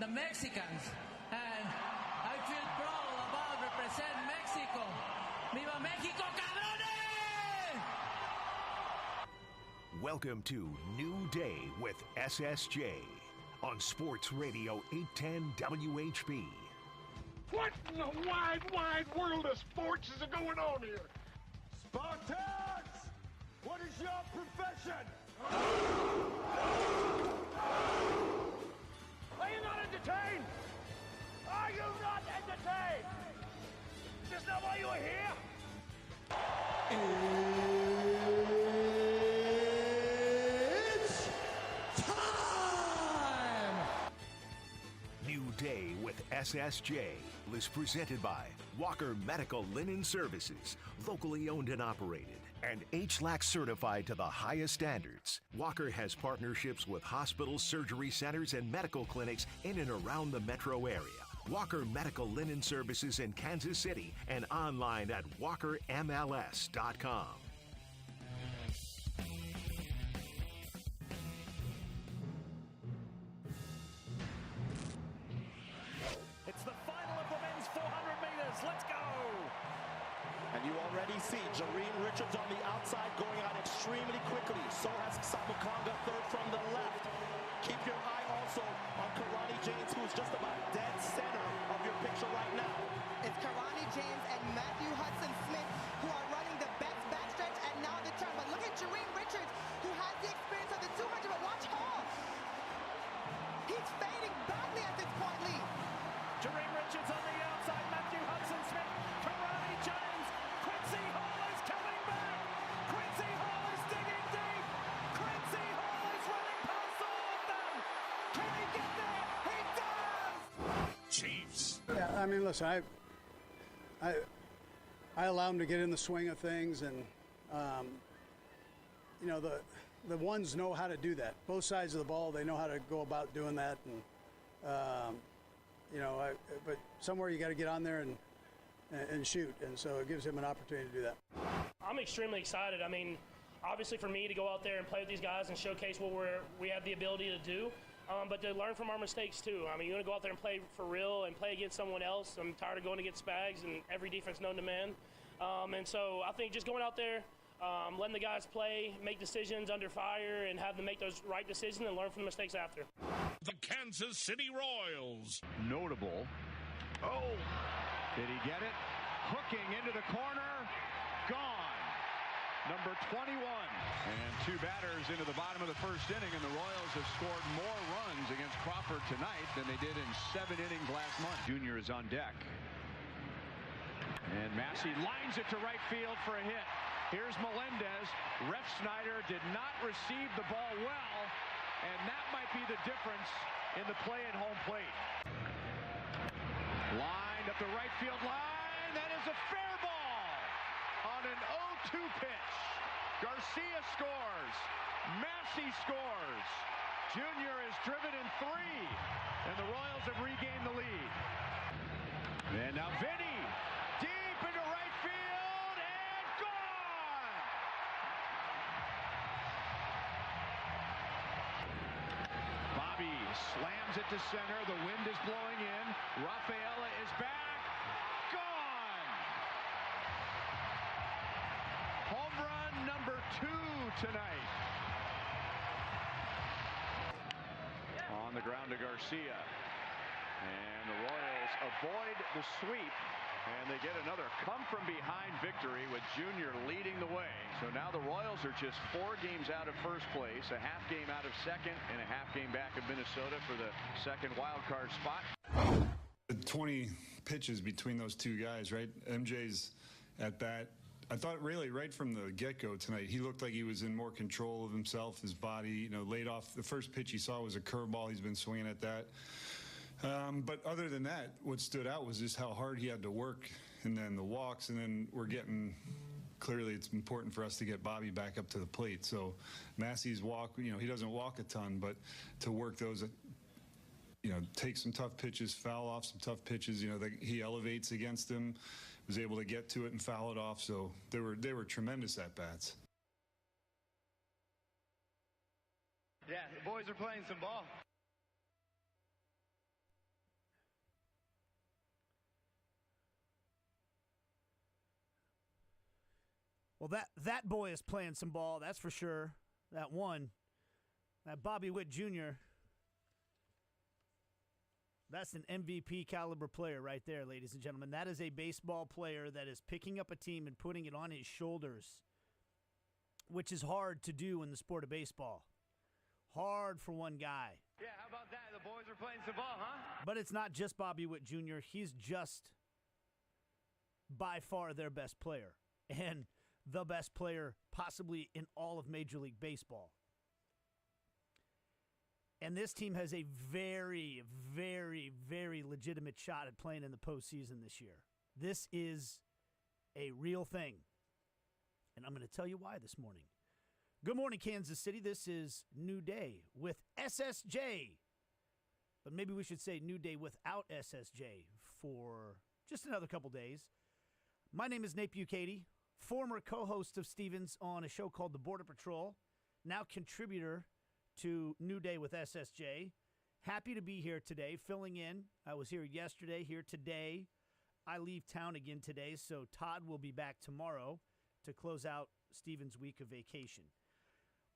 the Mexicans. And I feel proud about represent Mexico. Viva Mexico, cabrones! Welcome to New Day with SSJ on Sports Radio 810 WHB. What in the wide world of sports is going on here? Spartans! What is your profession? Are you not entertained? Are you not entertained? Is this not why you are here? It's time! New Day with SSJ is presented by Walker Medical Linen Services, locally owned and operated, and HLAC certified to the highest standards. Walker has partnerships with hospitals, surgery centers, and medical clinics in and around the metro area. Walker Medical Linen Services in Kansas City and online at walkermls.com. It's the final of the men's 400 meters. Let's go! And you already see Jareem Richards on the outside going out extremely quickly. So has Samukonga third from the left. Keep your eye also on Karani James, who's just about dead center of your picture right now. It's Karani James and Matthew Hudson-Smith who are running the best backstretch and now the turn. But look at Jareem Richards, who has the experience of the 200, but watch Hall. He's fading badly at this point, Lee. Jareem Richards on the outside, Matthew Hudson-Smith, Karani James, Quincy Hall is coming back, Quincy Hall is digging deep, Quincy Hall is running past all of them, can he get there? He does! Chiefs. Yeah, I mean, listen, I allow him to get in the swing of things, and you know, the ones know how to do that. Both sides of the ball, they know how to go about doing that, and you know, but somewhere you got to get on there and shoot, and so it gives him an opportunity to do that. I'm extremely excited. I mean, obviously for me to go out there and play with these guys and showcase what we have the ability to do, but to learn from our mistakes too. I mean, you want to go out there and play for real and play against someone else. I'm tired of going against Spags and every defense known to man. And so I think just going out there, letting the guys play, make decisions under fire, and have them make those right decisions and learn from the mistakes after. The Kansas City Royals. Notable. Oh! Did he get it? Hooking into the corner. Gone. Number 21. And two batters into the bottom of the first inning, and the Royals have scored more runs against Crawford tonight than they did in 7 innings last month. Junior is on deck. And Massey lines it to right field for a hit. Here's Melendez. Ref Snyder did not receive the ball well, and that might be the difference in the play at home plate. Lined up the right field line. That is a fair ball on an 0-2 pitch. Garcia scores. Massey scores. Junior is driven in 3, and the Royals have regained the lead. And now Vinny deep into right field and gone. Bobby slams it to center. The wind is blowing in. Rafaela is back. Gone. Home run number 2 tonight. On the ground to Garcia. And the Royals avoid the sweep. And they get another come-from-behind victory with Junior leading the way. So now the Royals are just 4 games out of first place, a half game out of second, and a half game back of Minnesota for the second wild card spot. 20 pitches between those two guys, right? MJ's at bat. I thought really right from the get-go tonight, he looked like he was in more control of himself, his body, you know, laid off. The first pitch he saw was a curveball. He's been swinging at that. But other than that, what stood out was just how hard he had to work, and then the walks, and then we're getting clearly it's important for us to get Bobby back up to the plate. So Massey's walk, you know, he doesn't walk a ton, but to work those, you know, take some tough pitches, foul off some tough pitches, you know, he elevates against him, was able to get to it and foul it off. So they were tremendous at-bats. Yeah, the boys are playing some ball. Well, that boy is playing some ball, that's for sure. That one, that Bobby Witt Jr., that's an MVP caliber player right there, ladies and gentlemen. That is a baseball player that is picking up a team and putting it on his shoulders, which is hard to do in the sport of baseball. Hard for one guy. Yeah, how about that? The boys are playing some ball, huh? But it's not just Bobby Witt Jr. He's just by far their best player and the best player possibly in all of Major League Baseball. And this team has a very, very, very legitimate shot at playing in the postseason this year. This is a real thing. And I'm going to tell you why this morning. Good morning, Kansas City. This is New Day with SSJ. But maybe we should say New Day without SSJ for just another couple days. My name is Nate Bukaty, former co-host of Stevens on a show called The Border Patrol, now contributor to New Day with SSJ. Happy to be here today, filling in. I was here yesterday, here today. I leave town again today, so Todd will be back tomorrow to close out Stevens' week of vacation.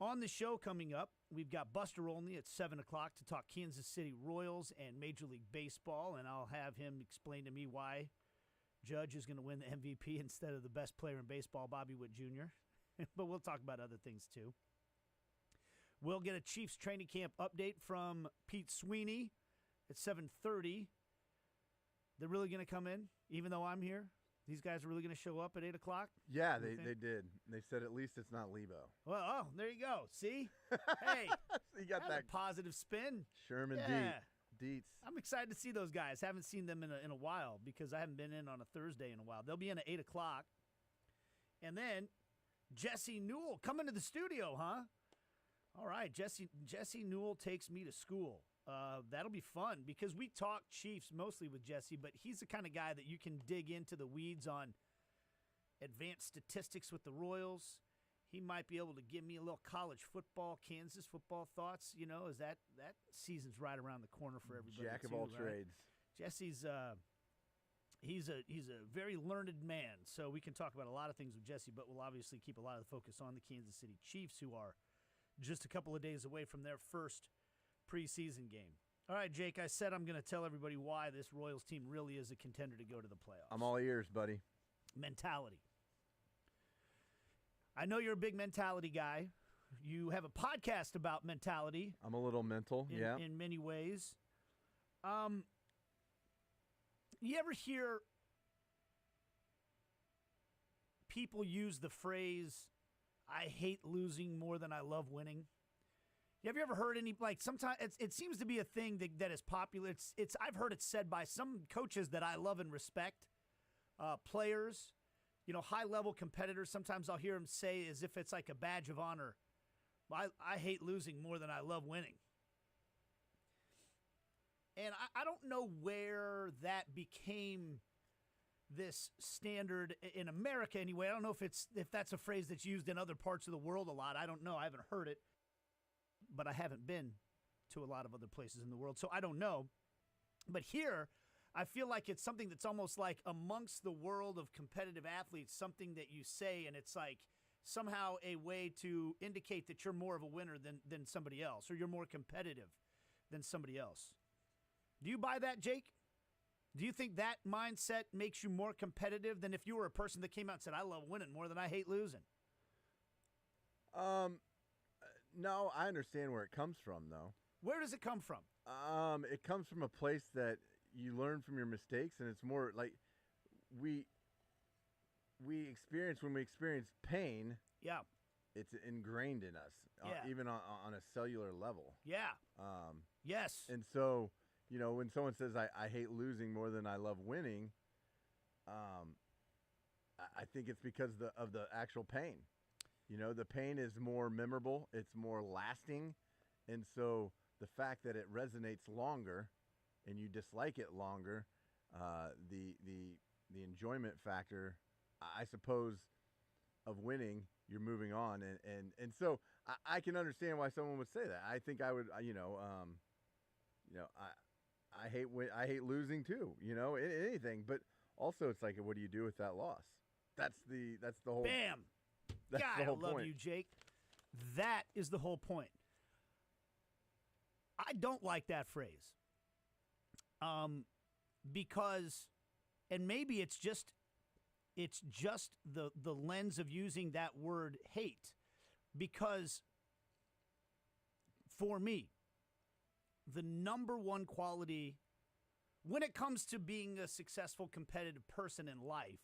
On the show coming up, we've got Buster Olney at 7 o'clock to talk Kansas City Royals and Major League Baseball, and I'll have him explain to me why Judge is going to win the MVP instead of the best player in baseball, Bobby Witt Jr. But we'll talk about other things, too. We'll get a Chiefs training camp update from Pete Sweeney at 7:30. They're really going to come in, even though I'm here? These guys are really going to show up at 8 o'clock? Yeah, they did. They said at least it's not Lebo. Well, there you go. See? Hey, you got that a positive spin. Sherman Dietz. I'm excited to see those guys. Haven't seen them in a while because I haven't been in on a Thursday in a while. They'll be in at 8 o'clock. And Jesse Newell coming to the studio, huh? All right, Jesse Newell takes me to school. That'll be fun because we talk Chiefs mostly with Jesse, but he's the kind of guy that you can dig into the weeds on advanced statistics with the Royals. He might be able to give me a little college football, Kansas football thoughts, as that season's right around the corner for everybody. Jack of all trades. Jesse's he's a very learned man, so we can talk about a lot of things with Jesse, but we'll obviously keep a lot of the focus on the Kansas City Chiefs, who are just a couple of days away from their first preseason game. All right, Jake, I said I'm going to tell everybody why this Royals team really is a contender to go to the playoffs. I'm all ears, buddy. Mentality. I know you're a big mentality guy. You have a podcast about mentality. I'm a little mental, yeah. In many ways. You ever hear people use the phrase, I hate losing more than I love winning? Have you ever heard any, sometimes it seems to be a thing that is popular. I've heard it said by some coaches that I love and respect, players, high-level competitors. Sometimes I'll hear them say as if it's like a badge of honor, I hate losing more than I love winning. And I don't know where that became this standard in America anyway. I don't know if that's a phrase that's used in other parts of the world a lot. I don't know. I haven't heard it. But I haven't been to a lot of other places in the world, so I don't know. But here, I feel like it's something that's almost like amongst the world of competitive athletes, something that you say, and it's like somehow a way to indicate that you're more of a winner than somebody else, or you're more competitive than somebody else. Do you buy that, Jake? Do you think that mindset makes you more competitive than if you were a person that came out and said, I love winning more than I hate losing? No, I understand where it comes from, though. Where does it come from? It comes from a place that you learn from your mistakes, and it's more like we experience when we experience pain. Yeah, it's ingrained in us, even on a cellular level. Yeah. Yes. And so, when someone says I hate losing more than I love winning, I think it's because of the actual pain. The pain is more memorable, it's more lasting, and so the fact that it resonates longer and you dislike it longer, the enjoyment factor, I suppose, of winning, you're moving on, and so I can understand why someone would say that. I think I would, I hate losing too, anything, but also it's like, what do you do with that loss? That's the whole. Bam. That's God, the whole I love point. you, Jake. That is the whole point. I don't like that phrase. Because, and maybe it's just the lens of using that word hate. Because for me, the number one quality when it comes to being a successful, competitive person in life,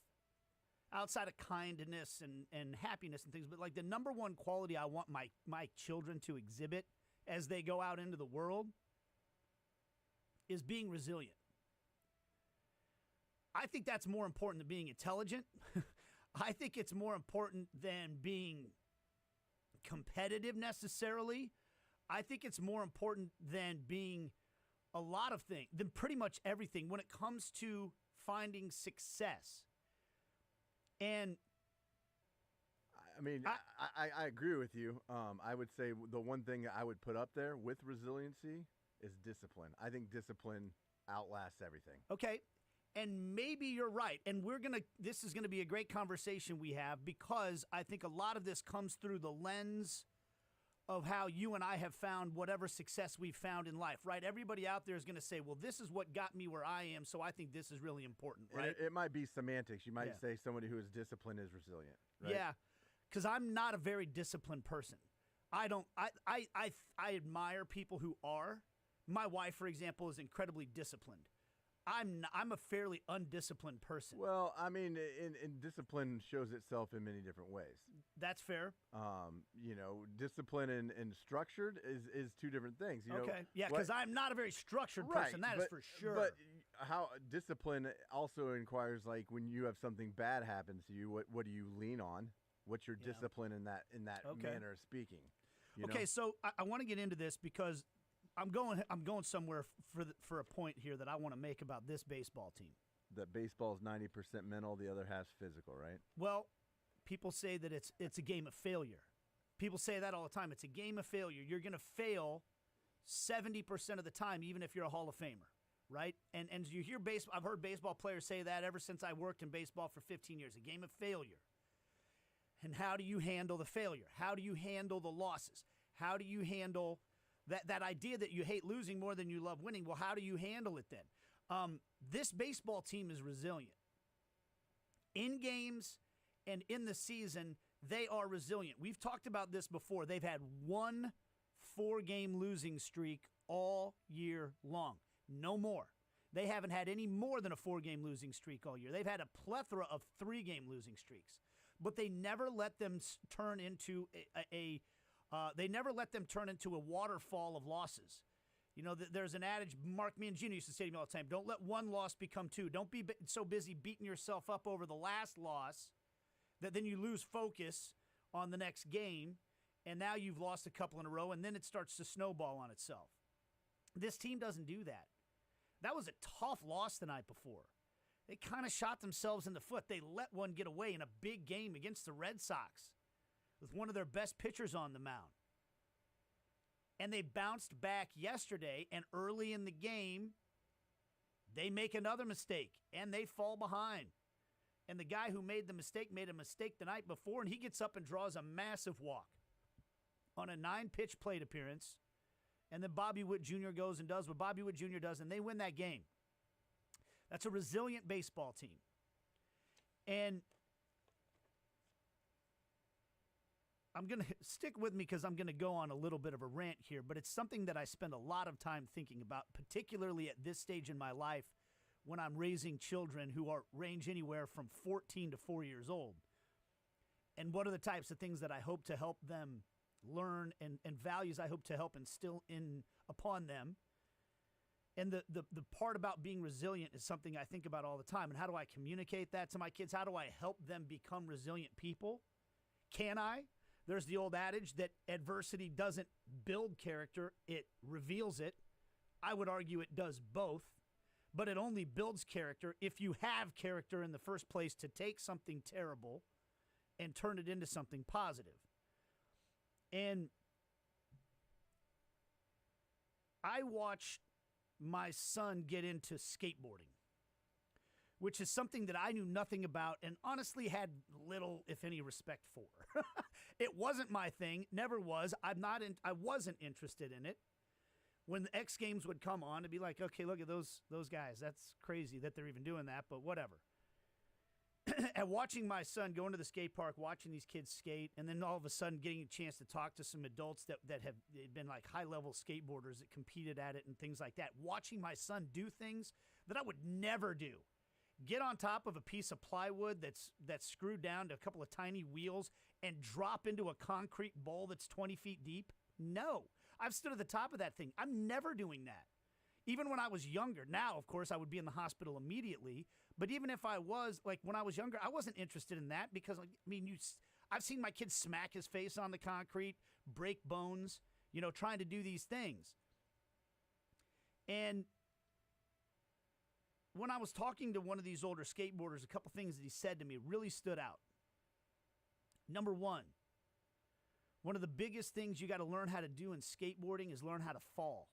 outside of kindness and happiness and things, but like the number one quality I want my children to exhibit as they go out into the world is being resilient. I think that's more important than being intelligent. I think it's more important than being competitive necessarily. I think it's more important than being a lot of things, than pretty much everything when it comes to finding success. And I mean, I agree with you. I would say the one thing I would put up there with resiliency is discipline. I think discipline outlasts everything. Okay. And maybe you're right. And this is going to be a great conversation we have, because I think a lot of this comes through the lens of how you and I have found whatever success we've found in life, right? Everybody out there is going to say, well, this is what got me where I am, so I think this is really important, right? It might be semantics. You might say somebody who is disciplined is resilient, right? Yeah, because I'm not a very disciplined person. I admire people who are. My wife, for example, is incredibly disciplined. I'm a fairly undisciplined person. Well, I mean, in discipline shows itself in many different ways. That's fair. Discipline and structured is two different things. Okay. Yeah, because I'm not a very structured person. That is for sure. But how discipline also inquires, like, when you have something bad happen to you, what do you lean on? What's your discipline in that manner of speaking? Okay, so I want to get into this because I'm going somewhere for a point here that I want to make about this baseball team. That baseball is 90% mental, the other half's physical, right? Well, people say that it's a game of failure. People say that all the time. It's a game of failure. You're going to fail 70% of the time, even if you're a Hall of Famer, right? And you hear I've heard baseball players say that ever since I worked in baseball for 15 years. A game of failure. And how do you handle the failure? How do you handle the losses? How do you handle that idea that you hate losing more than you love winning? Well, how do you handle it then? This baseball team is resilient. In games and in the season, they are resilient. We've talked about this before. They've had one 4-game losing streak all year long. No more. They haven't had any more than a 4-game losing streak all year. They've had a plethora of 3-game losing streaks. But they never let them turn into a waterfall of losses. You know, there's an adage Mark Mangino used to say to me all the time: don't let one loss become two. Don't be so busy beating yourself up over the last loss that then you lose focus on the next game, and now you've lost a couple in a row, and then it starts to snowball on itself. This team doesn't do that. That was a tough loss the night before. They kind of shot themselves in the foot. They let one get away in a big game against the Red Sox with one of their best pitchers on the mound. And they bounced back yesterday, and early in the game, they make another mistake, and they fall behind. And the guy who made the mistake made a mistake the night before, and he gets up and draws a massive walk on a 9-pitch plate appearance. And then Bobby Witt Jr. goes and does what Bobby Witt Jr. does, and they win that game. That's a resilient baseball team. And I'm going to stick with me because I'm going to go on a little bit of a rant here, but it's something that I spend a lot of time thinking about, particularly at this stage in my life when I'm raising children who range anywhere from 14 to 4 years old. And what are the types of things that I hope to help them learn and values I hope to help instill upon them. And the part about being resilient is something I think about all the time. And how do I communicate that to my kids? How do I help them become resilient people? Can I? There's the old adage that adversity doesn't build character, it reveals it. I would argue it does both, but it only builds character if you have character in the first place to take something terrible and turn it into something positive. And I watched my son get into skateboarding. which is something that I knew nothing about and honestly had little, if any, respect for. It wasn't my thing, never was. I wasn't interested in it. When the X Games would come on, it'd be like, okay, look at those guys. That's crazy that they're even doing that, but whatever. And watching my son go into the skate park, watching these kids skate, and then all of a sudden getting a chance to talk to some adults that have been like high-level skateboarders that competed at it and things like that. Watching my son do things that I would never do. Get on top of a piece of plywood that's screwed down to a couple of tiny wheels and drop into a concrete bowl that's 20 feet deep? No. I've stood at the top of that thing. I'm never doing that. Even when I was younger. Now, of course, I would be in the hospital immediately. But even if I was, like when I was younger, I wasn't interested in that because, I mean, I've seen my kid smack his face on the concrete, break bones, trying to do these things. And when I was talking to one of these older skateboarders, a couple things that he said to me really stood out. Number one of the biggest things you got to learn how to do in skateboarding is learn how to fall.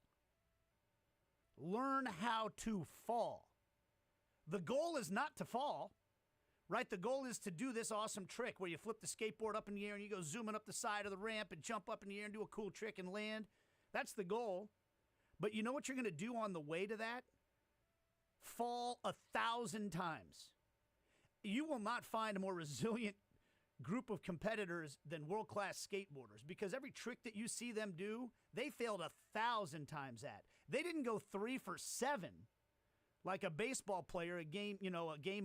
Learn how to fall. The goal is not to fall, right? The goal is to do this awesome trick where you flip the skateboard up in the air and you go zooming up the side of the ramp and jump up in the air and do a cool trick and land. That's the goal. But you know what you're going to do on the way to that? Fall 1,000 times. You will not find a more resilient group of competitors than world-class skateboarders because every trick that you see them do, they failed 1,000 times at. They didn't go 3 for 7 like a baseball player, a game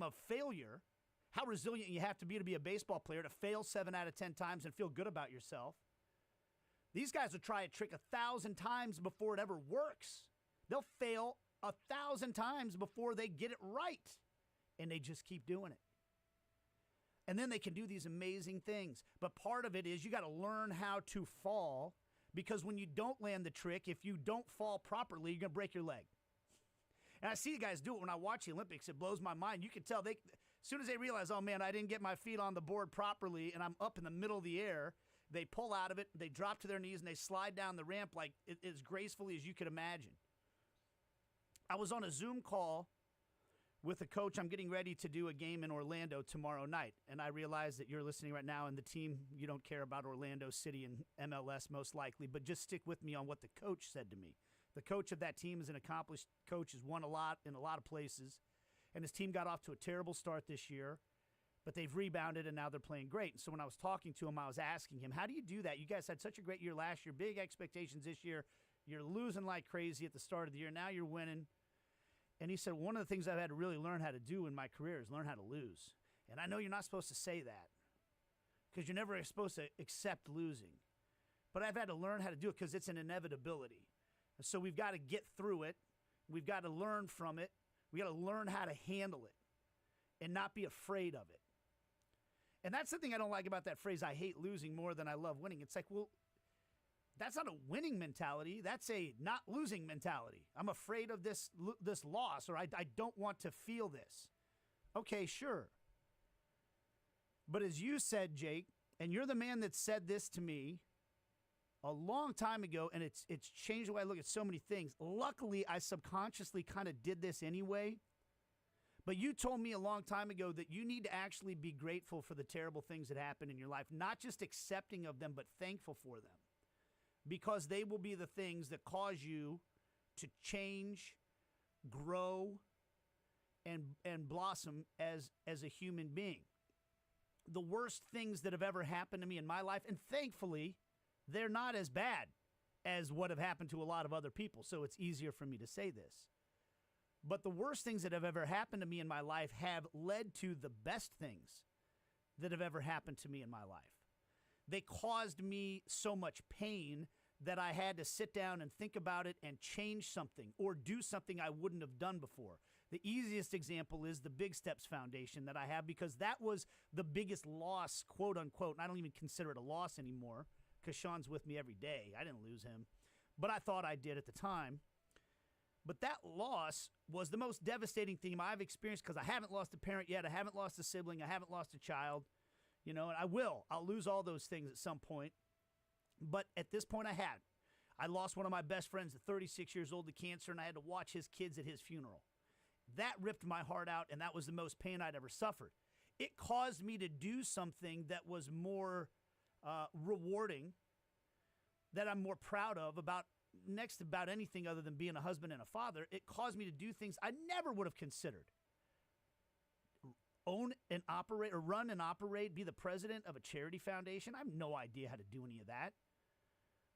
of failure. How resilient you have to be a baseball player to fail 7 out of 10 times and feel good about yourself. These guys will try a trick 1,000 times before it ever works. They'll fail 1,000 times before they get it right, and they just keep doing it. And then they can do these amazing things. But part of it is you got to learn how to fall because when you don't land the trick, if you don't fall properly, you're going to break your leg. And I see guys do it when I watch the Olympics. It blows my mind. You can tell as soon as they realize, oh, man, I didn't get my feet on the board properly and I'm up in the middle of the air, they pull out of it, they drop to their knees, and they slide down the ramp like as gracefully as you could imagine. I was on a Zoom call with a coach. I'm getting ready to do a game in Orlando tomorrow night, and I realize that you're listening right now, and the team, you don't care about Orlando City and MLS most likely, but just stick with me on what the coach said to me. The coach of that team is an accomplished coach, has won a lot in a lot of places, and his team got off to a terrible start this year, but they've rebounded, and now they're playing great. And so when I was talking to him, I was asking him, how do you do that? You guys had such a great year last year, big expectations this year. You're losing like crazy at the start of the year. Now you're winning. And he said, one of the things I've had to really learn how to do in my career is learn how to lose. And I know you're not supposed to say that because you're never supposed to accept losing. But I've had to learn how to do it because it's an inevitability. And so we've got to get through it. We've got to learn from it. We got to learn how to handle it and not be afraid of it. And that's the thing I don't like about that phrase, I hate losing more than I love winning. It's like, well, that's not a winning mentality. That's a not losing mentality. I'm afraid of this loss, or I don't want to feel this. Okay, sure. But as you said, Jake, and you're the man that said this to me a long time ago, and it's changed the way I look at so many things. Luckily, I subconsciously kind of did this anyway. But you told me a long time ago that you need to actually be grateful for the terrible things that happen in your life, not just accepting of them, but thankful for them. Because they will be the things that cause you to change, grow, and blossom as a human being. The worst things that have ever happened to me in my life, and thankfully, they're not as bad as what have happened to a lot of other people, so it's easier for me to say this. But the worst things that have ever happened to me in my life have led to the best things that have ever happened to me in my life. They caused me so much pain that I had to sit down and think about it and change something or do something I wouldn't have done before. The easiest example is the Big Steps Foundation that I have because that was the biggest loss, quote unquote, and I don't even consider it a loss anymore because Sean's with me every day. I didn't lose him, but I thought I did at the time. But that loss was the most devastating thing I've experienced because I haven't lost a parent yet. I haven't lost a sibling. I haven't lost a child. You know, and I will. I'll lose all those things at some point. But at this point, I lost one of my best friends at 36 years old to cancer, and I had to watch his kids at his funeral. That ripped my heart out, and that was the most pain I'd ever suffered. It caused me to do something that was more rewarding, that I'm more proud of about anything other than being a husband and a father. It caused me to do things I never would have considered. Own and operate, or run and operate, be the president of a charity foundation. I have no idea how to do any of that.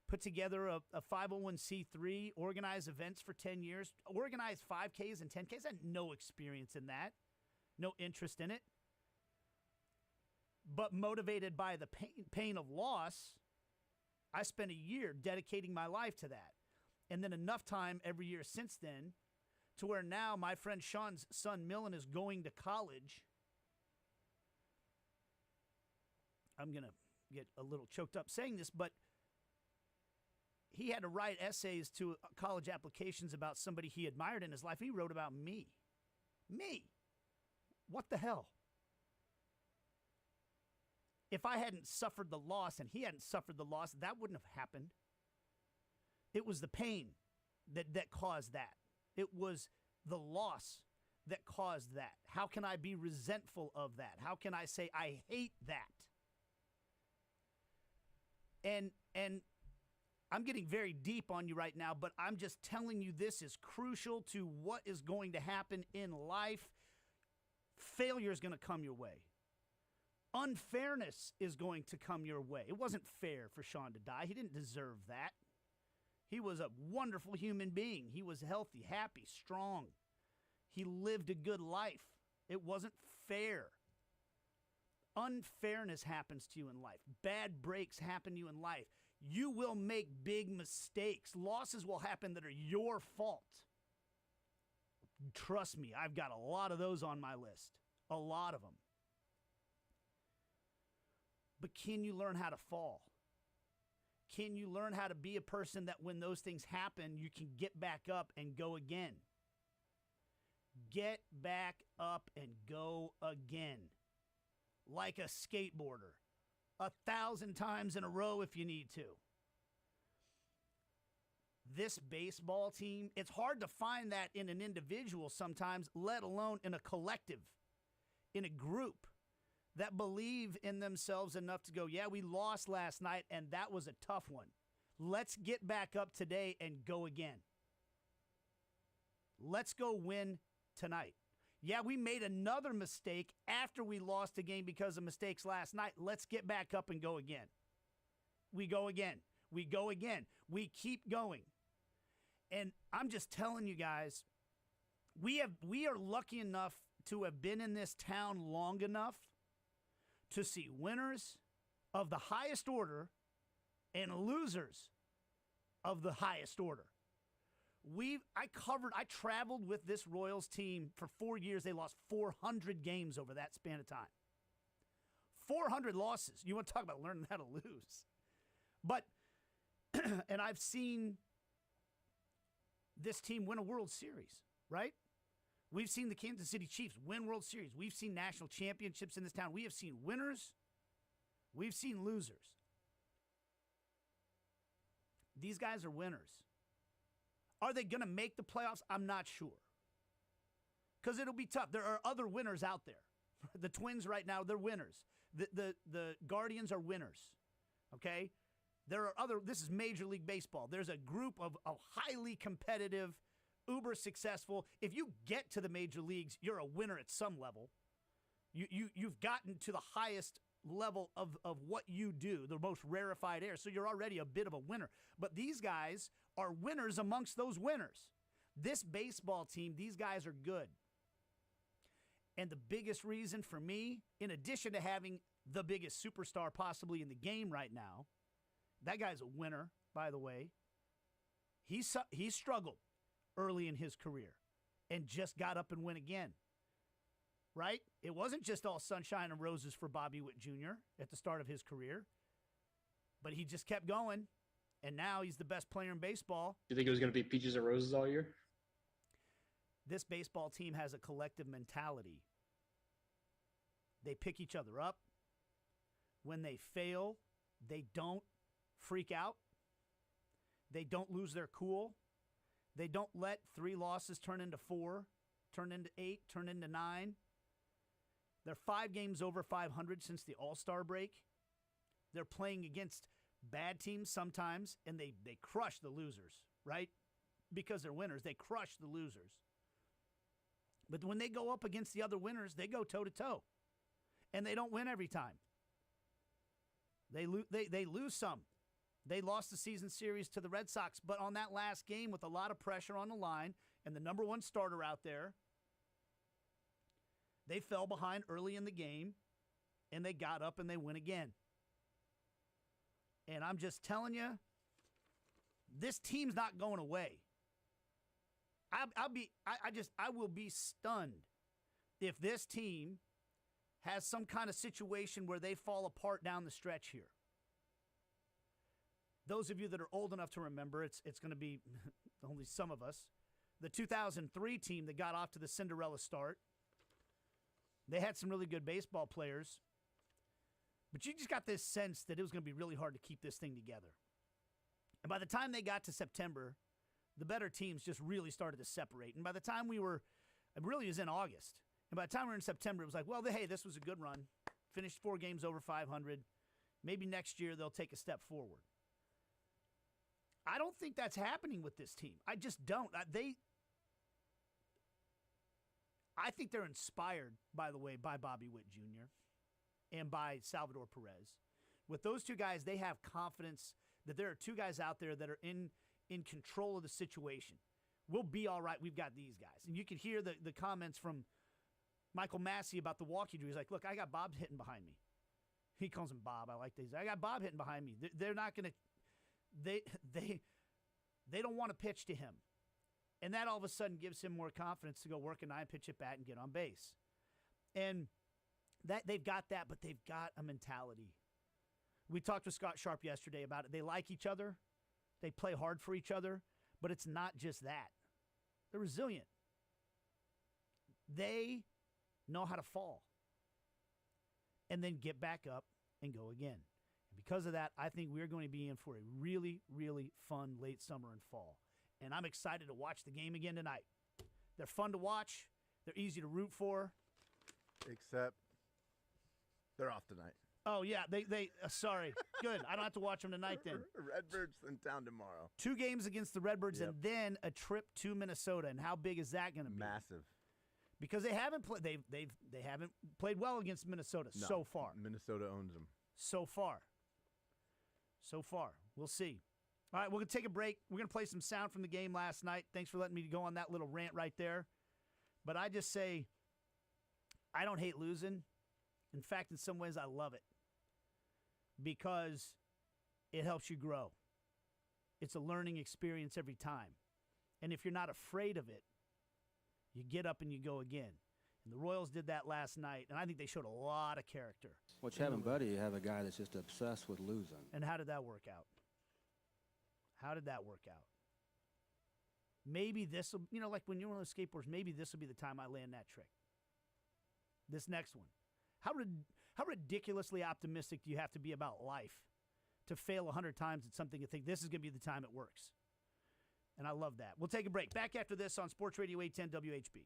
Put together a 501c3, organize events for 10 years, organize 5Ks and 10Ks. I had no experience in that, no interest in it. But motivated by the pain of loss, I spent a year dedicating my life to that. And then enough time every year since then to where now my friend Sean's son, Millen, is going to college. I'm going to get a little choked up saying this, but he had to write essays to college applications about somebody he admired in his life. He wrote about me. Me. What the hell? If I hadn't suffered the loss and he hadn't suffered the loss, that wouldn't have happened. It was the pain that caused that. It was the loss that caused that. How can I be resentful of that? How can I say I hate that? And I'm getting very deep on you right now, but I'm just telling you this is crucial to what is going to happen in life. Failure is going to come your way. Unfairness is going to come your way. It wasn't fair for Sean to die. He didn't deserve that. He was a wonderful human being. He was healthy, happy, strong. He lived a good life. It wasn't fair. Unfairness happens to you in life. Bad breaks happen to you in life. You will make big mistakes. Losses will happen that are your fault. Trust me, I've got a lot of those on my list. A lot of them. But can you learn how to fall? Can you learn how to be a person that when those things happen, you can get back up and go again? Get back up and go again. Like a skateboarder. 1,000 times in a row if you need to. This baseball team, it's hard to find that in an individual sometimes, let alone in a collective, in a group that believe in themselves enough to go, yeah, we lost last night and that was a tough one. Let's get back up today and go again. Let's go win tonight. Yeah, we made another mistake after we lost a game because of mistakes last night. Let's get back up and go again. We go again. We go again. We keep going. And I'm just telling you guys, we are lucky enough to have been in this town long enough to see winners of the highest order and losers of the highest order. I traveled with this Royals team for 4 years. They lost 400 games over that span of time. 400 losses. You want to talk about learning how to lose. But, and I've seen this team win a World Series, right? We've seen the Kansas City Chiefs win World Series. We've seen national championships in this town. We have seen winners. We've seen losers. These guys are winners. Are they going to make the playoffs? I'm not sure. Because it'll be tough. There are other winners out there. The Twins right now, they're winners. The Guardians are winners. Okay? There are other, this is Major League Baseball. There's a group of highly competitive, uber successful. If you get to the major leagues, you're a winner at some level. You've gotten to the highest level of what you do, the most rarefied air. So you're already a bit of a winner. But these guys are winners amongst those winners. This baseball team, these guys are good. And the biggest reason for me, in addition to having the biggest superstar possibly in the game right now, that guy's a winner, by the way. He struggled early in his career and just got up and went again. Right? It wasn't just all sunshine and roses for Bobby Witt Jr. at the start of his career. But he just kept going, and now he's the best player in baseball. Do you think it was going to be peaches and roses all year? This baseball team has a collective mentality. They pick each other up. When they fail, they don't freak out. They don't lose their cool. They don't let 3 losses turn into 4, turned into 8, turned into 9. They're 5 games over 500 since the All-Star break. They're playing against bad teams sometimes, and they crush the losers, right? Because they're winners, they crush the losers. But when they go up against the other winners, they go toe-to-toe. And they don't win every time. They lose some. They lost the season series to the Red Sox, but on that last game with a lot of pressure on the line and the number 1 starter out there, they fell behind early in the game, and they got up and they win again. And I'm just telling you, this team's not going away. I will be stunned if this team has some kind of situation where they fall apart down the stretch here. Those of you that are old enough to remember, it's going to be only some of us. The 2003 team that got off to the Cinderella start, they had some really good baseball players, but you just got this sense that it was going to be really hard to keep this thing together. And by the time they got to September, the better teams just really started to separate. And by the time it really was in August. And by the time we were in September, it was like, well, hey, this was a good run. Finished 4 games over 500. Maybe next year they'll take a step forward. I don't think that's happening with this team. I just don't. I think they're inspired, by the way, by Bobby Witt Jr. and by Salvador Perez. With those 2 guys, they have confidence that there are 2 guys out there that are in control of the situation. We'll be all right. We've got these guys. And you could hear the comments from Michael Massey about the walk he drew. He's like, look, I got Bob hitting behind me. He calls him Bob. I like these. I got Bob hitting behind me. They're not going to they don't want to pitch to him. And that all of a sudden gives him more confidence to go work a 9-pitch at bat and get on base. And that they've got that, but they've got a mentality. We talked with Scott Sharp yesterday about it. They like each other. They play hard for each other. But it's not just that. They're resilient. They know how to fall and then get back up and go again. And because of that, I think we're going to be in for a really, really fun late summer and fall. And I'm excited to watch the game again tonight. They're fun to watch. They're easy to root for. Except they're off tonight. Oh, yeah. Sorry. Good. I don't have to watch them tonight then. Redbirds in town tomorrow. 2 games against the Redbirds and then a trip to Minnesota. And how big is that going to be? Massive. Because they haven't played. They haven't played well against Minnesota so far. Minnesota owns them. So far. We'll see. All right, we're going to take a break. We're going to play some sound from the game last night. Thanks for letting me go on that little rant right there. But I just say, I don't hate losing. In fact, in some ways, I love it. Because it helps you grow. It's a learning experience every time. And if you're not afraid of it, you get up and you go again. And the Royals did that last night, and I think they showed a lot of character. What you have in Buddy, you have a guy that's just obsessed with losing. And how did that work out? Maybe this will, like when you're on those skateboards, maybe this will be the time I land that trick. This next one. How ridiculously optimistic do you have to be about life to fail 100 times at something and think this is going to be the time it works? And I love that. We'll take a break. Back after this on Sports Radio 810 WHB.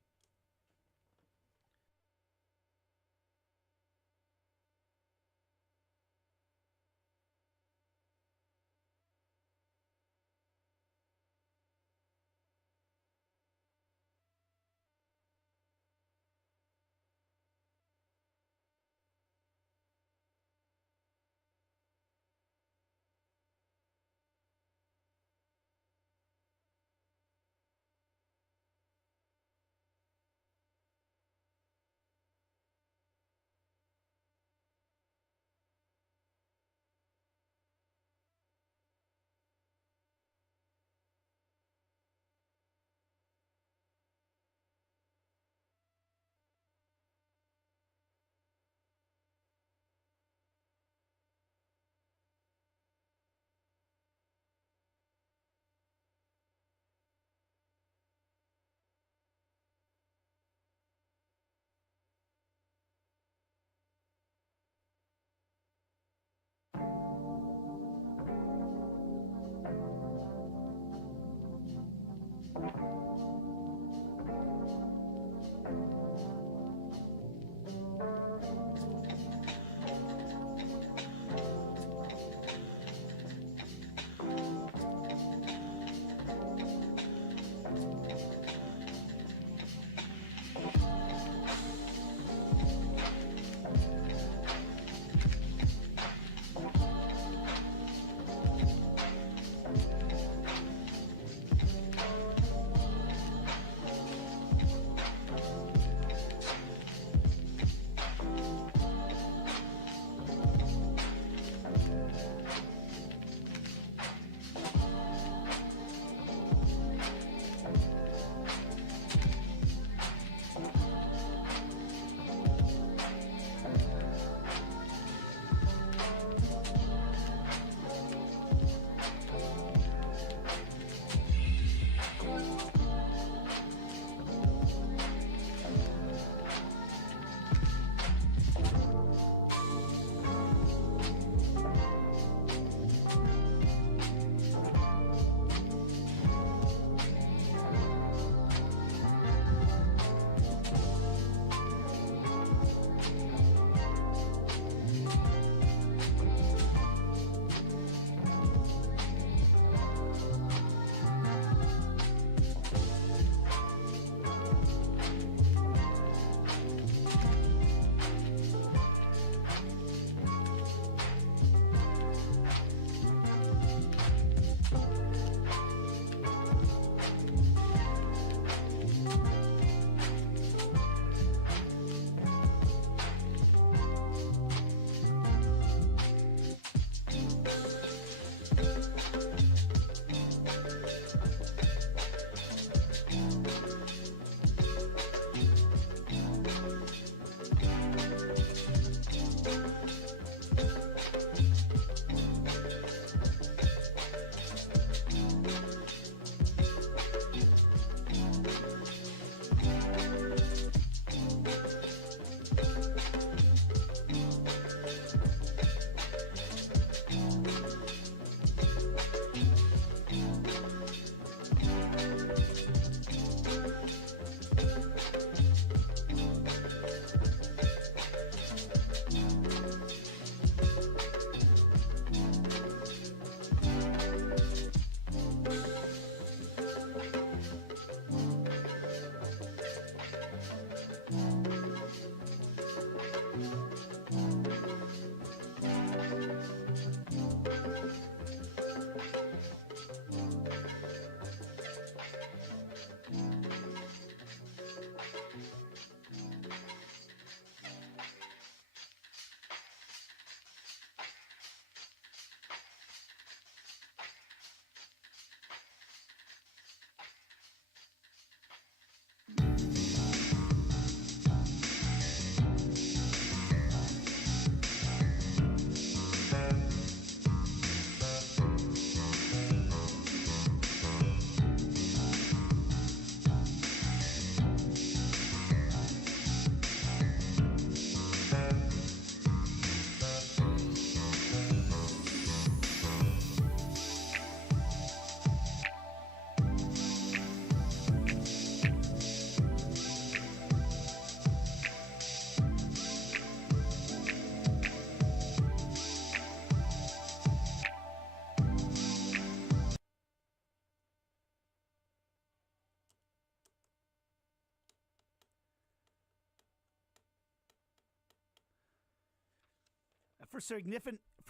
For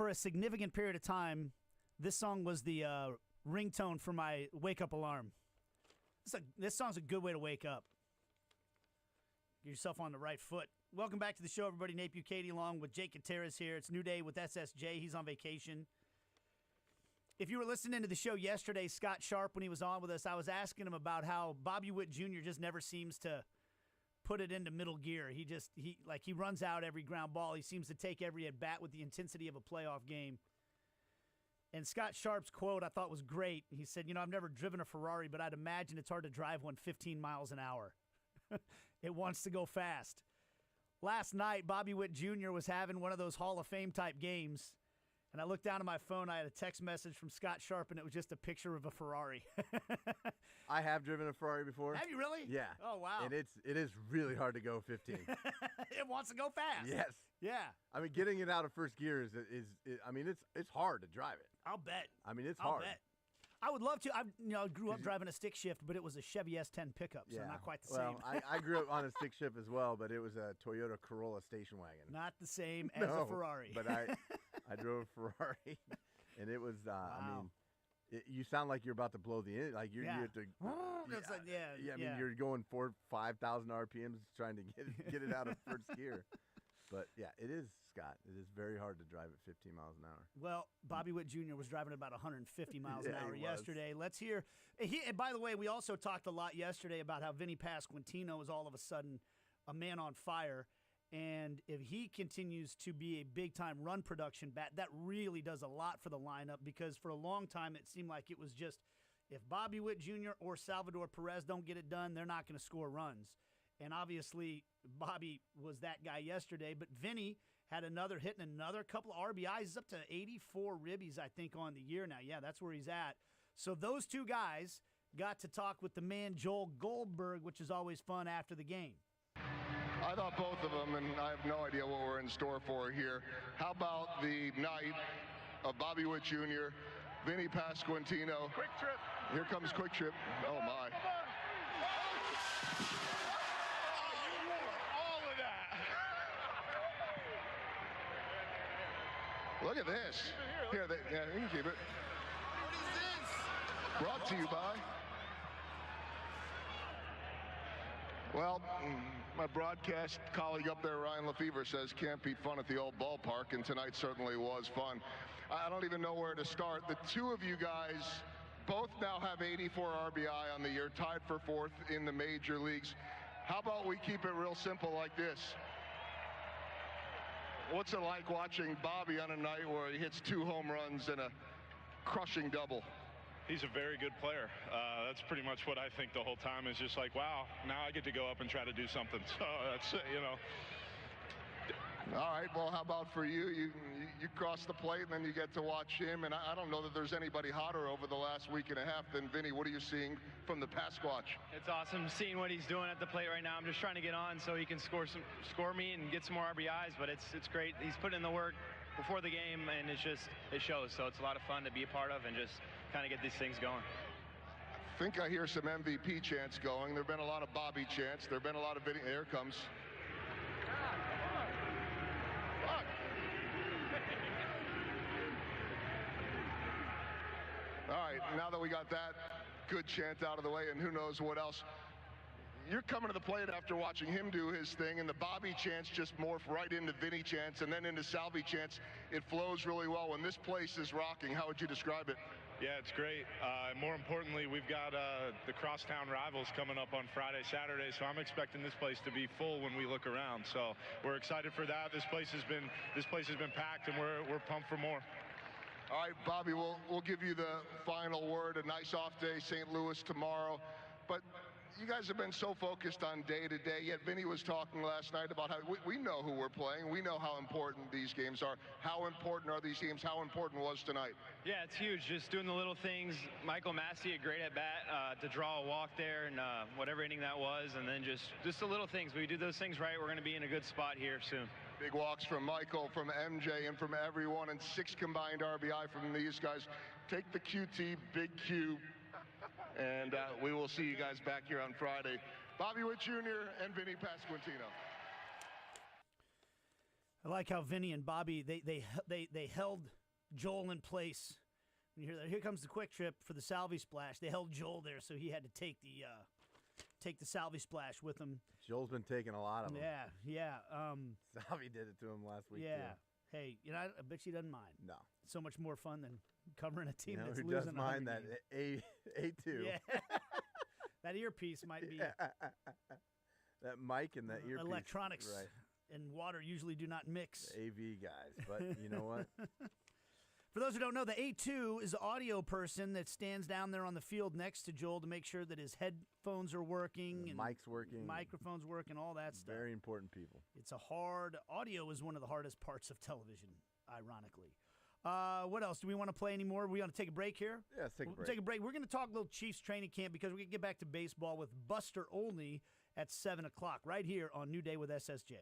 a significant period of time, this song was the ringtone for my wake-up alarm. This song's a good way to wake up. Get yourself on the right foot. Welcome back to the show, everybody. Nate Bukaty along with Jake Gutierrez here. It's New Day with SSJ. He's on vacation. If you were listening to the show yesterday, Scott Sharp, when he was on with us, I was asking him about how Bobby Witt Jr. just never seems to put it into middle gear. He runs out every ground ball. He seems to take every at-bat with the intensity of a playoff game. And Scott Sharp's quote I thought was great. He said, I've never driven a Ferrari, but I'd imagine it's hard to drive one 15 miles an hour. It wants to go fast. Last night, Bobby Witt Jr. was having one of those Hall of Fame type games. And I looked down at my phone. I had a text message from Scott Sharp, and it was just a picture of a Ferrari. I have driven a Ferrari before. Have you really? Yeah. Oh, wow. And it is really hard to go 15. It wants to go fast. Yes. Yeah. I mean, getting it out of first gear it's hard to drive it. I'll bet. I mean, it's I'll hard. bet. I would love to. I grew up driving a stick shift, but it was a Chevy S10 pickup, so not quite the same. I grew up on a stick shift as well, but it was a Toyota Corolla station wagon. Not the same as a Ferrari. But I drove a Ferrari, and it was. Wow. You sound like you're about to blow the engine. Like you have to. I mean, you're going 5,000 RPMs trying to get it out of first gear. But yeah, it is, Scott. It is very hard to drive at 15 miles an hour. Well, Bobby Witt Jr. was driving about 150 miles an hour yesterday. Let's hear. And by the way, we also talked a lot yesterday about how Vinny Pasquantino is all of a sudden a man on fire. And if he continues to be a big-time run production bat, that really does a lot for the lineup, because for a long time it seemed like it was just if Bobby Witt Jr. or Salvador Perez don't get it done, they're not going to score runs. And obviously, Bobby was that guy yesterday. But Vinny had another hit and another couple of RBIs. He's up to 84 ribbies, I think, on the year now. Yeah, that's where he's at. So those two guys got to talk with the man Joel Goldberg, which is always fun after the game. I thought both of them, and I have no idea what we're in store for here. How about the night of Bobby Witt Jr., Vinny Pasquantino. Quick trip. Here comes Quick Trip. Oh, my. Look at this. Here, you can keep it. What is this? Brought to you by. Well, my broadcast colleague up there, Ryan Lefevre, says can't beat fun at the old ballpark, and tonight certainly was fun. I don't even know where to start. The two of you guys both now have 84 RBI on the year, tied for fourth in the major leagues. How about we keep it real simple like this? What's it like watching Bobby on a night where he hits 2 home runs and a crushing double? He's a very good player. That's pretty much what I think the whole time, is just like, wow, now I get to go up and try to do something. So that's, All right, well, how about for you? You cross the plate, and then you get to watch him. And I don't know that there's anybody hotter over the last week and a half than Vinny. What are you seeing from the Pasquatch? It's awesome seeing what he's doing at the plate right now. I'm just trying to get on so he can score me and get some more RBIs. But it's great. He's putting in the work before the game, and it shows. So it's a lot of fun to be a part of and just kind of get these things going. I think I hear some MVP chants going. There have been a lot of Bobby chants. There have been a lot of Vinny. Here it comes. All right, now that we got that good chant out of the way, and who knows what else, you're coming to the plate after watching him do his thing, and the Bobby chants just morph right into Vinny chants and then into Salvi chants. It flows really well. When this place is rocking, how would you describe it? Yeah, it's great. More importantly, we've got the crosstown rivals coming up on Friday, Saturday, so I'm expecting this place to be full when we look around. So we're excited for that. This place has been packed, and we're pumped for more. All right, Bobby, we'll give you the final word. A nice off day, St. Louis tomorrow. But you guys have been so focused on day-to-day, yet Vinny was talking last night about how we know who we're playing. We know how important these games are. How important are these games? How important was tonight? Yeah, it's huge. Just doing the little things. Michael Massey, a great at-bat to draw a walk there, and whatever inning that was, and then just the little things. We do those things right, we're going to be in a good spot here soon. Big walks from Michael, from MJ, and from everyone, and 6 combined RBI from these guys. Take the QT, big Q, and we will see you guys back here on Friday. Bobby Witt Jr. and Vinny Pasquantino. I like how Vinny and Bobby they held Joel in place. When you hear that, here comes the quick trip for the Salvi splash. They held Joel there, so he had to take the Salvi splash with him. Joel's been taking a lot of them. Yeah. Salvi did it to him last week. Yeah. Too. Hey, I bet she doesn't mind. No. It's so much more fun than covering a team that's who losing. does mind that A2? Yeah. That earpiece might be. That mic and that earpiece. Electronics right. and water usually do not mix. The AV guys, but you know what? For those who don't know, the A2 is the audio person that stands down there on the field next to Joel to make sure that his headphones are working, and mic's working, microphones working, all that stuff. Very important people. It's audio is one of the hardest parts of television, ironically. What else? Do we want to play any more? We want to take a break here? Yeah, let's take a break. Take a break. We're going to talk a little Chiefs training camp because we can get back to baseball with Buster Olney at 7 o'clock right here on New Day with SSJ.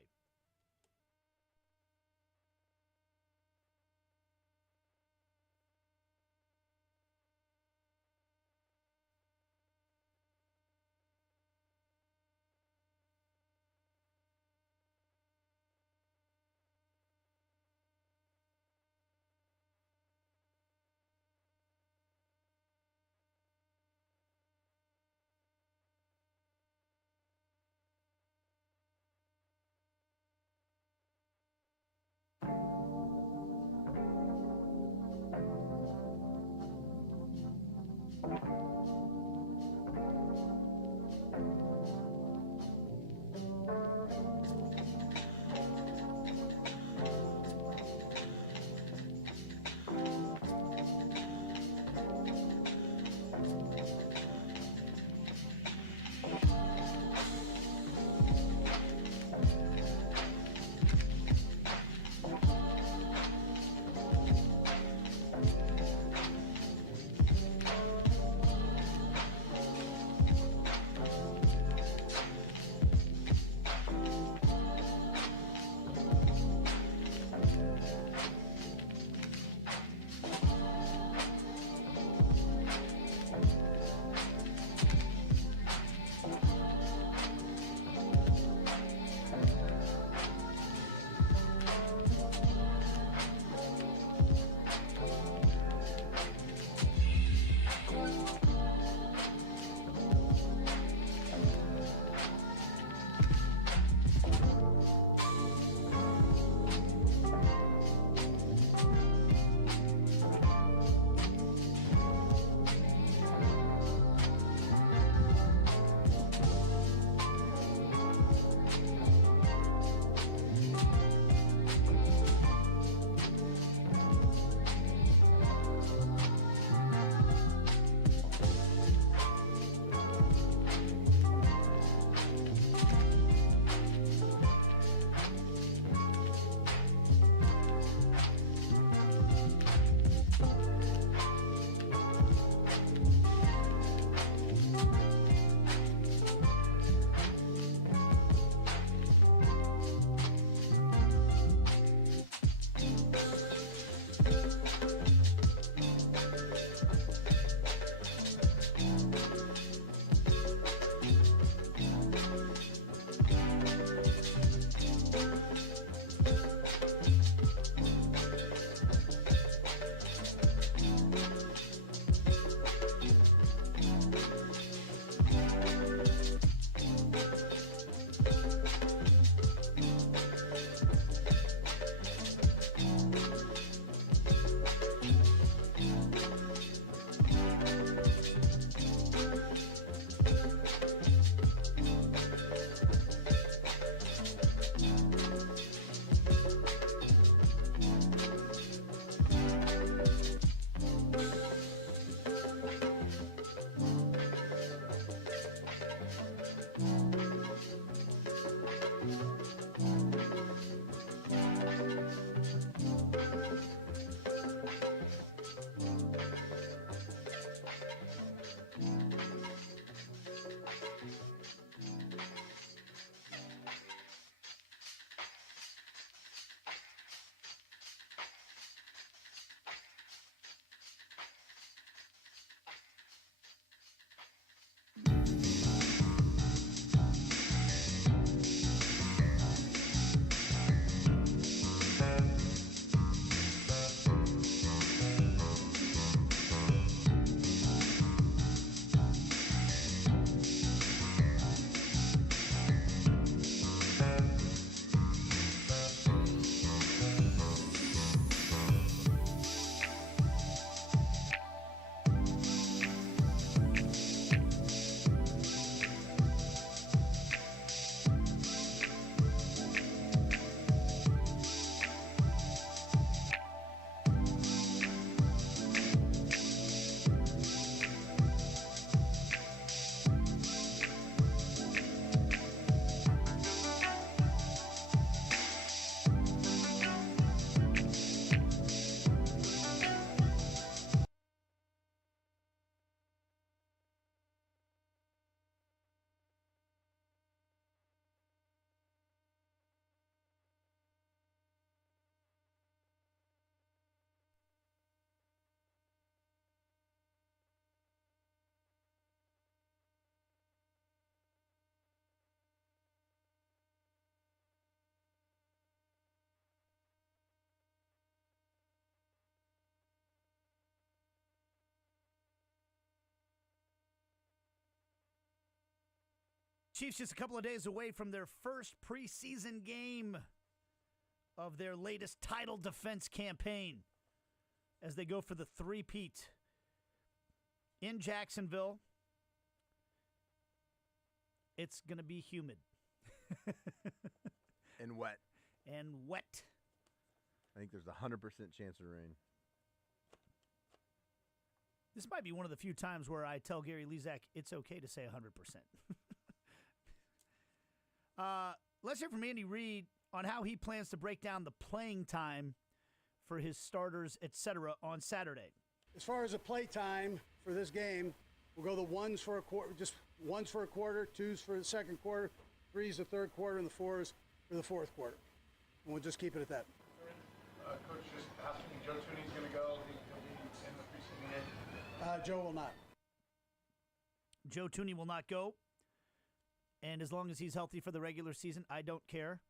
Chiefs just a couple of days away from their first preseason game of their latest title defense campaign as they go for the three-peat in Jacksonville. It's going to be humid. And wet. And wet. I think there's a 100% chance of rain. This might be one of the few times where I tell Gary Lezak it's okay to say 100%. Let's hear from Andy Reid on how he plans to break down the playing time for his starters, etc., on Saturday. As far as the play time for this game, we'll go the ones for a quarter, just ones for a quarter, twos for the second quarter, threes the third quarter, and the fours for the fourth quarter. And we'll just keep it at that. Coach, just asking Joe Tooney's going to go. He'll be in the preseason game. Joe will not. Joe Tooney will not go. And as long as he's healthy for the regular season, I don't care.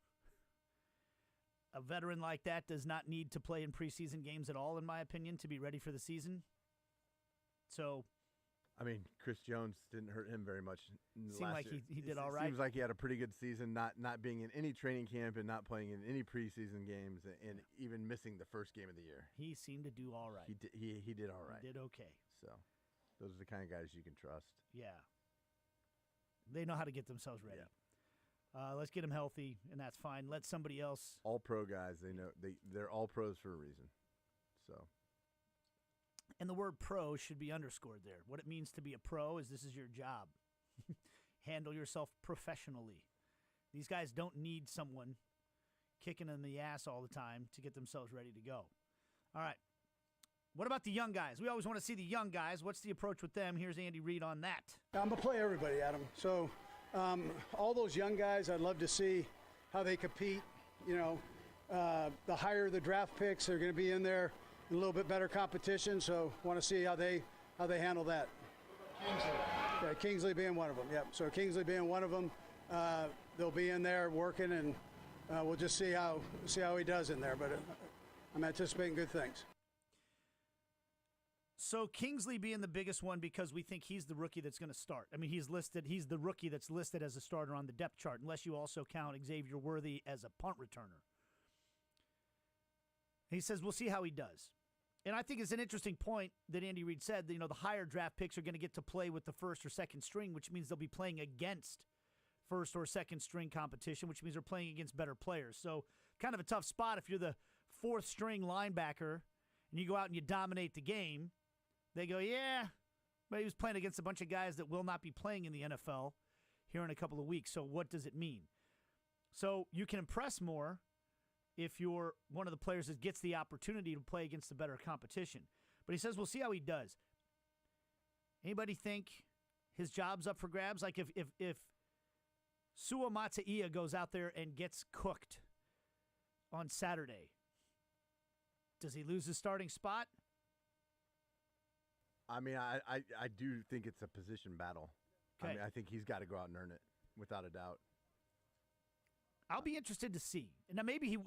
A veteran like that does not need to play in preseason games at all, in my opinion, to be ready for the season. So, I mean, Chris Jones didn't hurt him very much. Seemed like he did all right. Seems like he had a pretty good season, not being in any training camp and not playing in any preseason games, and even missing the first game of the year. He seemed to do all right. He did all right. He did okay. So, those are the kind of guys you can trust. Yeah. They know how to get themselves ready. Yeah. Let's get them healthy, and that's fine. Let somebody else. All pro guys, they know they're all pros for a reason. So. And the word pro should be underscored there. What it means to be a pro is this is your job. Handle yourself professionally. These guys don't need someone kicking them in the ass all the time to get themselves ready to go. All right. What about the young guys? We always want to see the young guys. What's the approach with them? Here's Andy Reid on that. I'm going to play everybody, Adam. So all those young guys, I'd love to see how they compete. You know, the higher the draft picks, they're going to be in there in a little bit better competition. So want to see how they handle that. Kingsley. Yeah, Kingsley being one of them. Yep. So Kingsley being one of them, they'll be in there working, and we'll just see how he does in there. But I'm anticipating good things. So Kingsley being the biggest one because we think he's the rookie that's going to start. I mean, he's the rookie that's listed as a starter on the depth chart, unless you also count Xavier Worthy as a punt returner. He says we'll see how he does. And I think it's an interesting point that Andy Reid said that, you know, the higher draft picks are going to get to play with the first or second string, which means they'll be playing against first or second string competition, which means they're playing against better players. So kind of a tough spot if you're the fourth string linebacker and you go out and you dominate the game. They go, yeah, but he was playing against a bunch of guys that will not be playing in the NFL here in a couple of weeks. So what does it mean? So you can impress more if you're one of the players that gets the opportunity to play against the better competition. But he says we'll see how he does. Anybody think his job's up for grabs? Like if Sua Mata'ia goes out there and gets cooked on Saturday, does he lose his starting spot? I mean, I do think it's a position battle. Okay. I mean, I think he's got to go out and earn it, without a doubt. I'll be interested to see. Now, maybe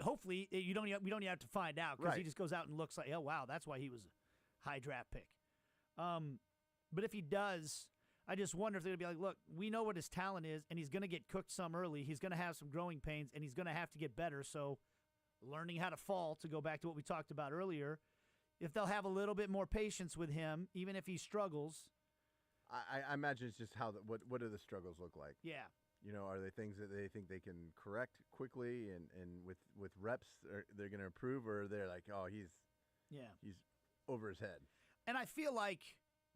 hopefully, we don't even have to find out because he just goes out and looks like, oh, wow, that's why he was a high draft pick. But if he does, I just wonder if they're going to be like, look, we know what his talent is, and he's going to get cooked some early. He's going to have some growing pains, and he's going to have to get better. So learning how to fall, to go back to what we talked about earlier, if they'll have a little bit more patience with him, even if he struggles. I imagine it's just what do the struggles look like? Yeah. You know, are they things that they think they can correct quickly and with reps they're going to improve, or they're like, oh, he's over his head? And I feel like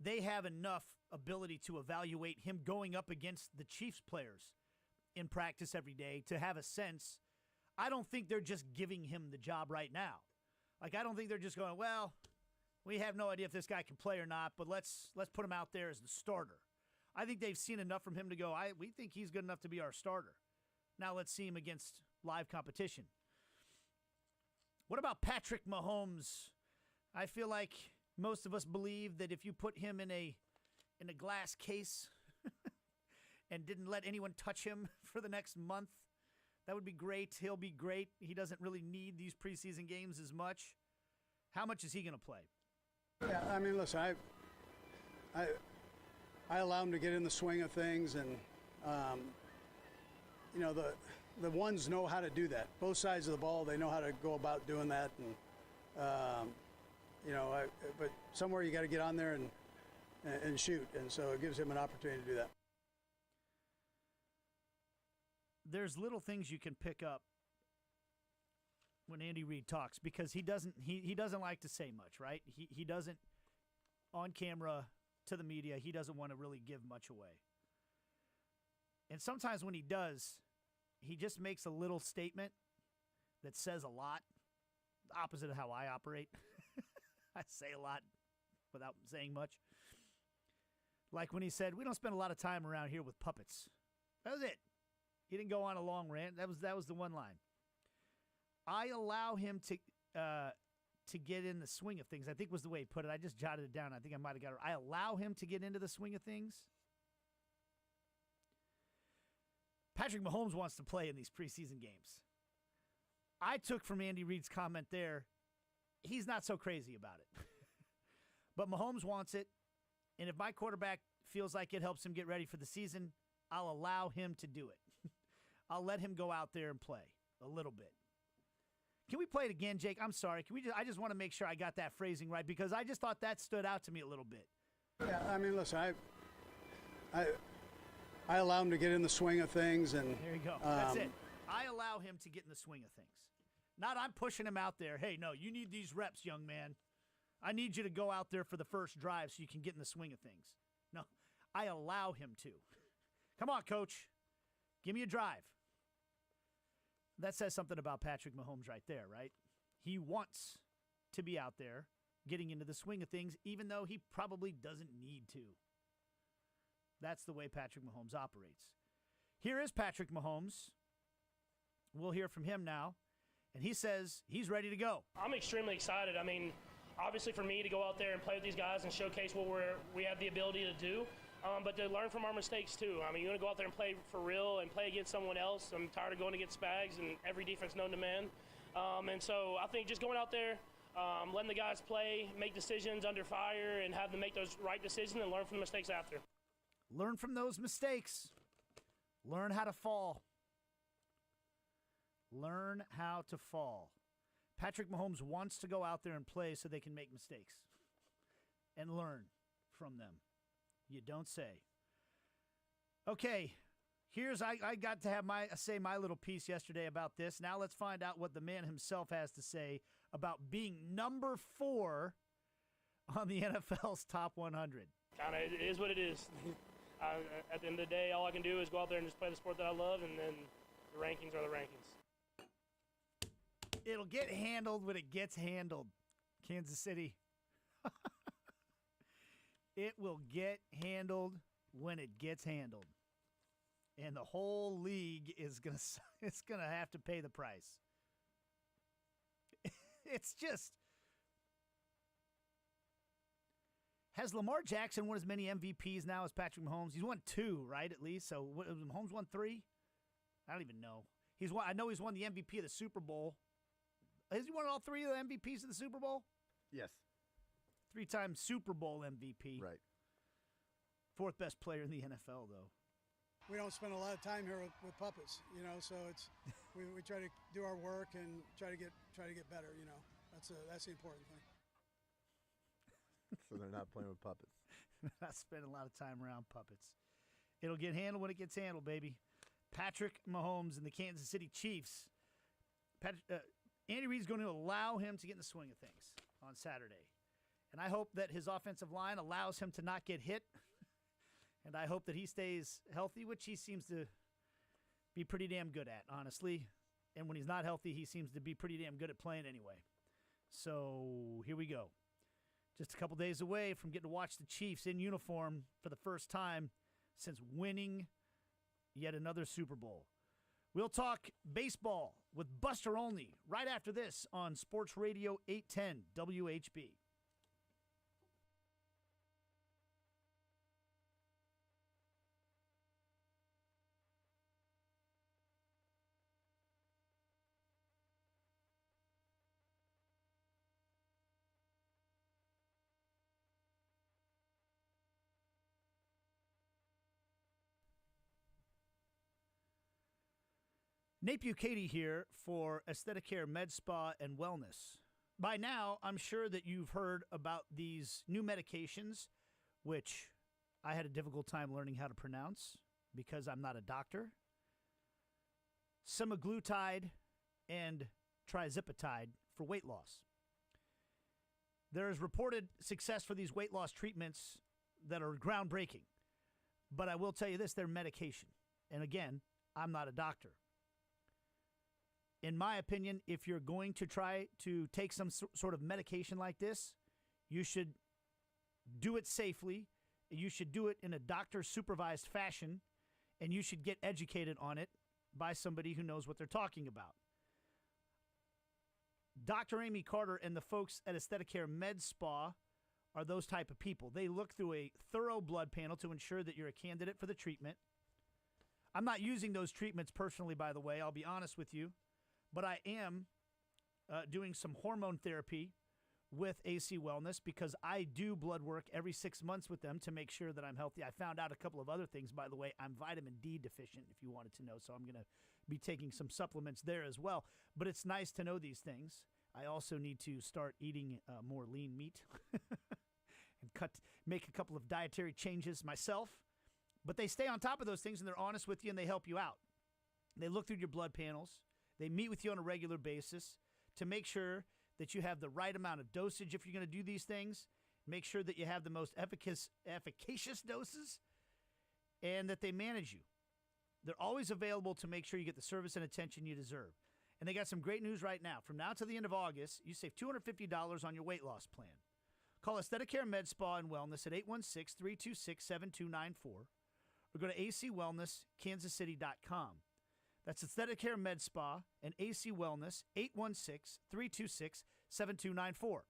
they have enough ability to evaluate him going up against the Chiefs players in practice every day to have a sense. I don't think they're just giving him the job right now. Like, I don't think they're just going, well, we have no idea if this guy can play or not, but let's put him out there as the starter. I think they've seen enough from him to go, we think he's good enough to be our starter. Now let's see him against live competition. What about Patrick Mahomes? I feel like most of us believe that if you put him in a glass case and didn't let anyone touch him for the next month, that would be great. He'll be great. He doesn't really need these preseason games as much. How much is he going to play? Yeah, I mean, listen, I allow him to get in the swing of things, and you know, the ones know how to do that. Both sides of the ball, they know how to go about doing that. And, you know, but somewhere you got to get on there and shoot. And so it gives him an opportunity to do that. There's little things you can pick up when Andy Reid talks, because he doesn't like to say much, right? He doesn't, on camera to the media, he doesn't want to really give much away. And sometimes when he does, he just makes a little statement that says a lot, the opposite of how I operate. I say a lot without saying much. Like when he said, "We don't spend a lot of time around here with puppets." That was it. He didn't go on a long rant. That was the one line. I allow him to get in the swing of things, I think was the way he put it. I just jotted it down. I think I might have got it. I allow him to get into the swing of things. Patrick Mahomes wants to play in these preseason games. I took from Andy Reid's comment there, he's not so crazy about it. But Mahomes wants it, and if my quarterback feels like it helps him get ready for the season, I'll allow him to do it. I'll let him go out there and play a little bit. Can we play it again, Jake? I'm sorry. I just want to make sure I got that phrasing right, because I just thought that stood out to me a little bit. Yeah, I mean, listen, I allow him to get in the swing of things, and there you go. That's it. I allow him to get in the swing of things. Not I'm pushing him out there. Hey, no, you need these reps, young man. I need you to go out there for the first drive so you can get in the swing of things. No, I allow him to. Come on, coach. Give me a drive. That says something about Patrick Mahomes right there, right? He wants to be out there getting into the swing of things, even though he probably doesn't need to. That's the way Patrick Mahomes operates. Here is Patrick Mahomes. We'll hear from him now. And he says he's ready to go. I'm extremely excited. I mean, obviously for me to go out there and play with these guys and showcase what we have the ability to do, but to learn from our mistakes too. I mean, you want to go out there and play for real and play against someone else. I'm tired of going against Spags and every defense known to man. And so I think just going out there, letting the guys play, make decisions under fire, and have them make those right decisions and learn from the mistakes after. Learn from those mistakes. Learn how to fall. Learn how to fall. Patrick Mahomes wants to go out there and play so they can make mistakes and learn from them. You don't say. Okay, I got to have my little piece yesterday about this. Now let's find out what the man himself has to say about being number 4 on the NFL's top 100. It is what it is. At the end of the day, all I can do is go out there and just play the sport that I love, and then the rankings are the rankings. It'll get handled when it gets handled, Kansas City. It will get handled when it gets handled. And the whole league is gonna have to pay the price. It's just... Has Lamar Jackson won as many MVPs now as Patrick Mahomes? He's won 2, right, at least. So Mahomes won 3? I don't even know. I know he's won the MVP of the Super Bowl. Has he won all 3 of the MVPs of the Super Bowl? Yes. 3-time Super Bowl MVP. Right. 4th best player in the NFL, though. We don't spend a lot of time here with puppets, you know. So it's we try to do our work and try to get better, you know. That's the important thing. So they're not playing with puppets. Not spending a lot of time around puppets. It'll get handled when it gets handled, baby. Patrick Mahomes and the Kansas City Chiefs. Andy Reid's going to allow him to get in the swing of things on Saturday. And I hope that his offensive line allows him to not get hit. And I hope that he stays healthy, which he seems to be pretty damn good at, honestly. And when he's not healthy, he seems to be pretty damn good at playing anyway. So here we go. Just a couple days away from getting to watch the Chiefs in uniform for the first time since winning yet another Super Bowl. We'll talk baseball with Buster Olney right after this on Sports Radio 810 WHB. Nate Bukaty here for Aesthetic Care Med Spa and Wellness. By now, I'm sure that you've heard about these new medications, which I had a difficult time learning how to pronounce because I'm not a doctor. Semaglutide and trizipatide for weight loss. There is reported success for these weight loss treatments that are groundbreaking. But I will tell you this, they're medication. And again, I'm not a doctor. In my opinion, if you're going to try to take some sort of medication like this, you should do it safely. You should do it in a doctor-supervised fashion, and you should get educated on it by somebody who knows what they're talking about. Dr. Amy Carter and the folks at Aesthetic Care Med Spa are those type of people. They look through a thorough blood panel to ensure that you're a candidate for the treatment. I'm not using those treatments personally, by the way. I'll be honest with you. But I am doing some hormone therapy with AC Wellness because I do blood work every 6 months with them to make sure that I'm healthy. I found out a couple of other things, by the way. I'm vitamin D deficient, if you wanted to know, so I'm going to be taking some supplements there as well. But it's nice to know these things. I also need to start eating more lean meat and make a couple of dietary changes myself. But they stay on top of those things, and they're honest with you, and they help you out. They look through your blood panels. They meet with you on a regular basis to make sure that you have the right amount of dosage if you're going to do these things. Make sure that you have the most efficacious doses and that they manage you. They're always available to make sure you get the service and attention you deserve. And they got some great news right now. From now to the end of August, you save $250 on your weight loss plan. Call Aesthetic Care Med Spa and Wellness at 816-326-7294 or go to acwellnesskansascity.com. That's Aesthetic Care Med Spa and AC Wellness, 816-326-7294.